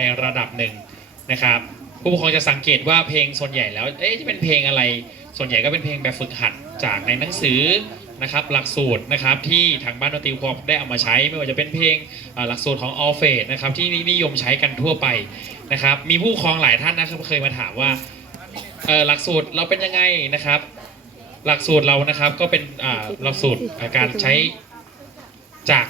ในระดับหนึ่งนะครับ ผู้ปกครองจะสังเกตว่าเพลงส่วนใหญ่แล้ว เอ๊ะที่เป็นเพลงอะไร ส่วนใหญ่ก็เป็นเพลงแบบฝึกหัดจากในหนังสือนะครับหลักสูตรนะครับที่ทางบ้านดนตรีควบได้เอามาใช้ไม่ว่าจะเป็นเพลงหลักสูตรของออฟเฟดนะครับที่นิยมใช้กันทั่วไปนะครับ มีผู้ปกครองหลายท่านนะครับเคยมาถามว่าหลักสูตรเราเป็นยังไงนะครับ หลักสูตรเรานะครับก็เป็นหลักสูตรการใช้จาก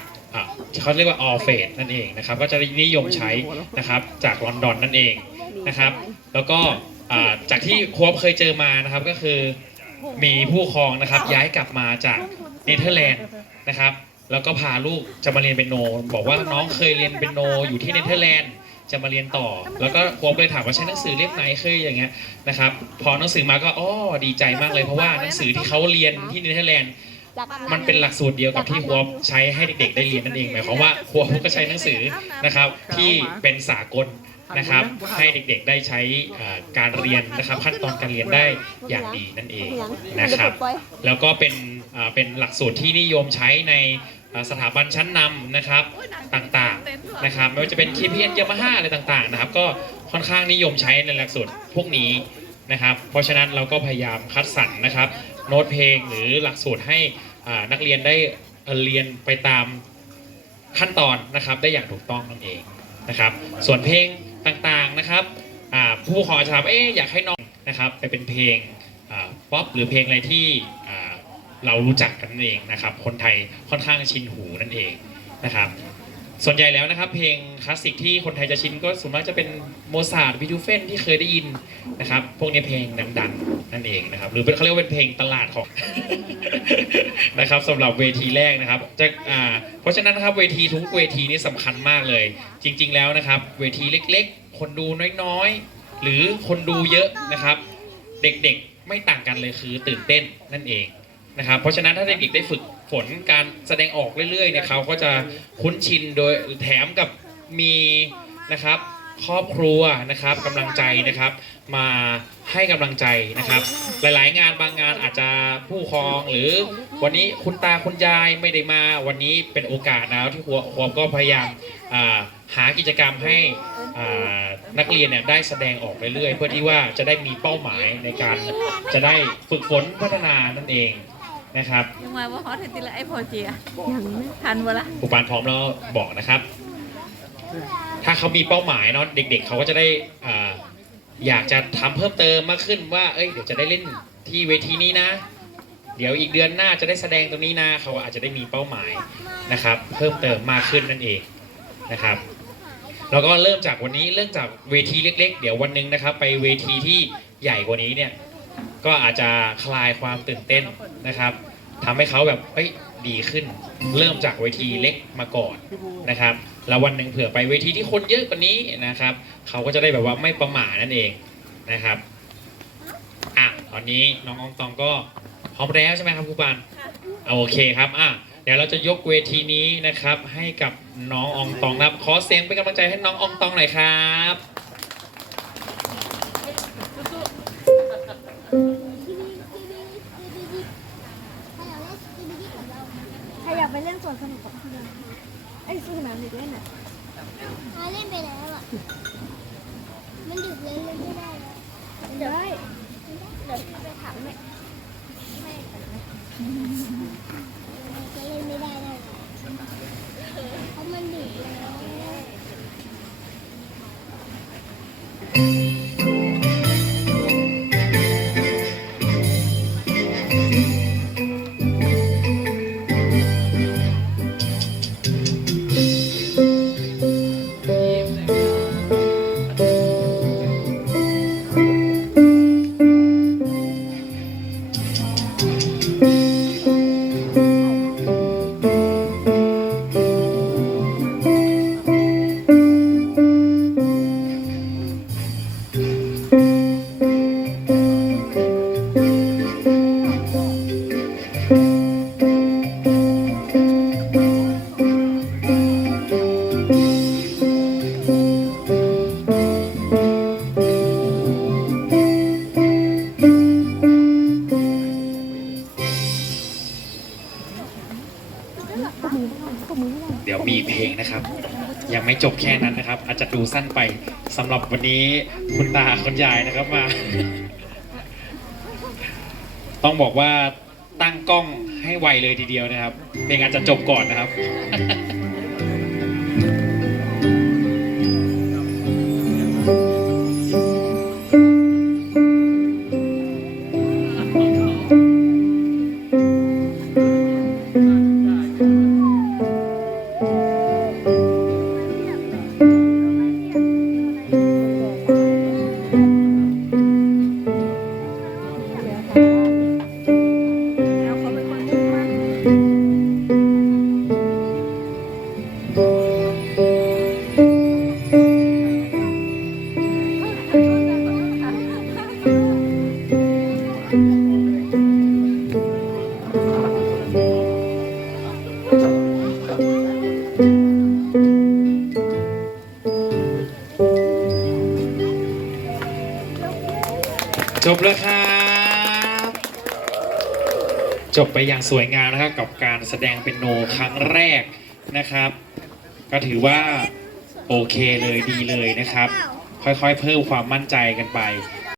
เขาเรียกว่าออเฟดนั่นเองนะครับ ก็จะนิยมใช้นะครับจากลอนดอนนั่นเองนะครับ แล้วก็จากที่ควบเคยเจอมานะครับก็คือมีผู้ครองนะครับย้ายกลับมาจากเนเธอร์แลนด์นะครับแล้วก็พาลูกจะมาเรียนเปียโน บอกว่าน้องเคยเรียนเปียโนอยู่ที่เนเธอร์แลนด์จะมาเรียนต่อ แล้วก็ควบเลยถามว่าใช้หนังสือเล่มไหนเคยอย่างเงี้ยนะครับพอหนังสือมาก็อ๋อดีใจมากเลยเพราะว่าหนังสือที่เขาเรียนที่เนเธอร์แลนด์ มันเป็นหลักสูตรเดียวกับที่ควบใช้ให้เด็กๆได้เรียนนั่นเองหมายความว่าควบก็ใช้หนังสือนะครับที่เป็นสากลนะครับให้เด็กๆได้ใช้การเรียนนะครับ ขั้นตอนการเรียนได้อย่างดีนั่นเองนะครับ แล้วก็เป็นเป็นหลักสูตรที่นิยมใช้ในสถาบันชั้นนำนะครับต่างๆนะครับไม่ว่าจะเป็น KPN Yamaha อะไรต่างๆนะครับ ก็ค่อนข้างนิยมใช้ในหลักสูตรพวกนี้นะครับ เพราะฉะนั้นเราก็พยายามคัดสรรนะครับ โน้ตเพลงหรือหลักสูตรให้นักเรียนได้เรียนไปตามขั้นตอนนะครับได้อย่างถูกต้องนั่นเองนะครับส่วนเพลงต่างๆนะครับผู้ปกครองอาจจะถามเอ๊ะอยากให้น้องนะครับไปเป็นเพลงป๊อปหรือเพลงอะไรที่เรารู้จักกันนั่นเองนะครับคนไทยค่อนข้างชินหูนั่นเองนะครับ ส่วนใหญ่แล้วนะครับ เพลงคลาสสิกที่คนไทยจะชินก็ส่วนมากจะเป็นโมซาร์ทบิทูเฟนที่เคยได้ยินนะครับ พวกนี้เพลงดังๆนั่นเองนะครับ หรือเป็นเขาเรียกว่าเป็นเพลงตลาดของ นะครับสำหรับเวทีแรกนะครับจะอ่าเพราะฉะนั้นนะครับเวทีทุกเวทีนี้สำคัญมากเลย จริง ๆ แล้วนะครับ เวทีเล็กๆ คนดูน้อยๆ หรือคนดูเยอะนะครับ เด็กๆไม่ต่างกันเลยคือตื่นเต้นนั่นเองนะครับ เพราะฉะนั้นถ้าเด็กๆได้ฝึก ฝนการแสดงออกเรื่อยๆเนี่ยเขาก็จะคุ้นชินโดยแถมกับมีนะครับครอบครัวนะครับกำลังใจนะครับมาให้กำลังใจนะครับ หลายๆ งานบางงานอาจจะผู้ครองหรือวันนี้คุณตาคุณยายไม่ได้มาวันนี้เป็นโอกาสแล้วที่หัวหัวก็พยายามหากิจกรรมให้นักเรียนเนี่ยได้แสดงออกเรื่อยๆ เพื่อที่ว่าจะได้มีเป้าหมายในการจะได้ฝึกฝนพัฒนานั่นเอง นะครับยังไงว่าฮอตเห็นติละไอ้พอเจียอย่างนี้ทันวะละอุปานพร้อมแล้วบอกนะครับ ถ้าเขามีเป้าหมายเนาะเด็ก ๆเขาก็จะได้อ่าอยากจะทำเพิ่มเติมมากขึ้นว่า เอ้ยเดี๋ยวจะได้เล่นที่เวทีนี้นะ เดี๋ยวอีกเดือนหน้าจะได้แสดงตรงนี้นะเขาอาจจะได้มีเป้าหมายนะครับ เพิ่มเติมมากขึ้นนั่นเองนะครับแล้วก็เริ่มจากวันนี้เริ่มจากเวทีเล็ก ๆ เดี๋ยววันหนึงนะครับ ไปเวทีที่ใหญ่กว่านี้เนี่ย ก็อาจจะคลายความตื่นเต้นนะครับทำให้เขาแบบเอ้ยดีขึ้น เริ่มจากเวทีเล็กมาก่อนนะครับแล้ววันหนึ่งเผื่อไปเวทีที่คนเยอะกว่านี้นะครับเขาก็จะได้แบบว่าไม่ประมาทนั่นเองนะครับอะตอนนี้น้องอองตองก็พร้อมแล้วใช่ไหมครับครูปานโอเคครับอะเดี๋ยวเราจะยกเวทีนี้นะครับ ให้กับน้องอองตองนะครับขอเสียงเป็นกำลังใจให้น้องอองตองหน่อยครับ เดี๋ยวมีเพลงนะครับ ยังไม่จบแค่นั้นนะครับ อาจจะดูสั้นไปสำหรับวันนี้คุณตาคุณยายนะครับมา ต้องบอกว่าตั้งกล้องให้ไวเลยทีเดียวนะครับเพลงอาจจะจบก่อนนะครับ บแล้วครับจบไปอย่างสวยงามนะครับกับการแสดงเป็นโนครั้งแรกนะครับ ก็ถือว่าโอเคเลยดีเลยนะครับ ค่อยๆ เพิ่มความมั่นใจกันไป